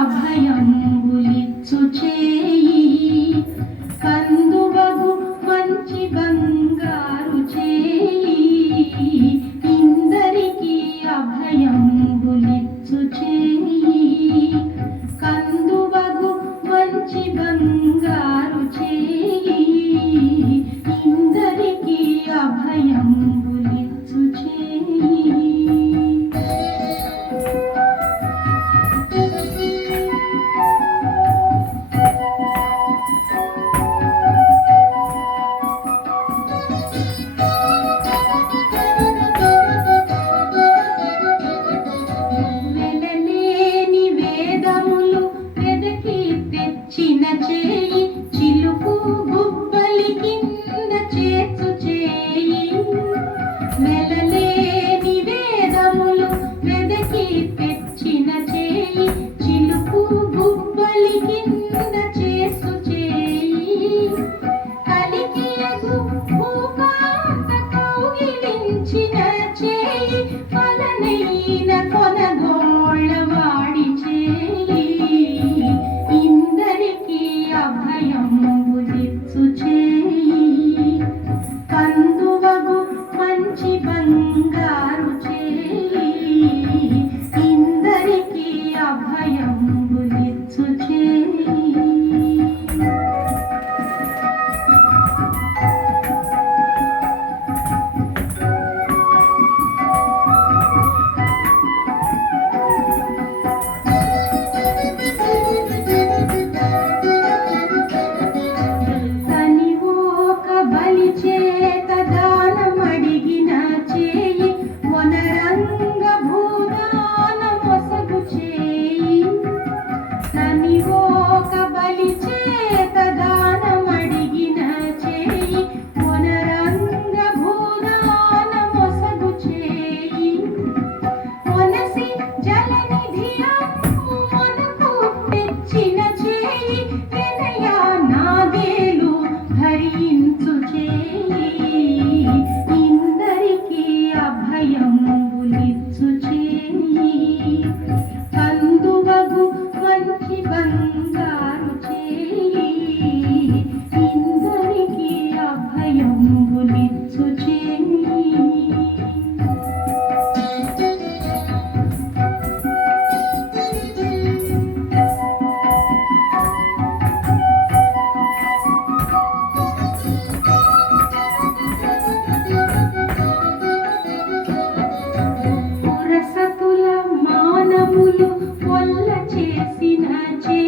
అభయంబులిచ్చు చేయి కందువగు మంచి బంగారు చేయి ఇందరికి అభయంబులిచ్చు చేయి కందువగు మంచి బంగారు చేయి ఇందరికి అభయంబులిచ్చు చేయి. చిన్న చేయి చిలుకు గుబ్బలి కింద చేర్చు చేయి మెలలేని వేదములు వెదకి తెచ్చిన చేయి చిలుకు గుబ్బలి కింద చేర్చు చేయి కలికియగు భూకాంత కౌగిలించిన చేయి ఫలనైన కొనగోళ్ళ వాడి చేయి అభయంబులిచ్చు చేయి కందువగు మంచి బంగారు చేయి ఇందరికి అభయంబులిచ్చు చేయి. చేత దానమడిగిన చేయి వనరంగ భూదాన మొసగు చేయి తనివోక బలి చేత దానమడిగిన చేయి వనరంగ భూదాన మొసగు చేయి మనసి జలనిధి మనకు తెచ్చిన చేయి వినయా నాగేలు ధరించు ఇందరికి అభయంబులిచ్చు చేయి కందువగు మంచి బంగారు చేయి ఇందరికి అభయంబులిచ్చు చేయి. పొల్ల చేసిన చే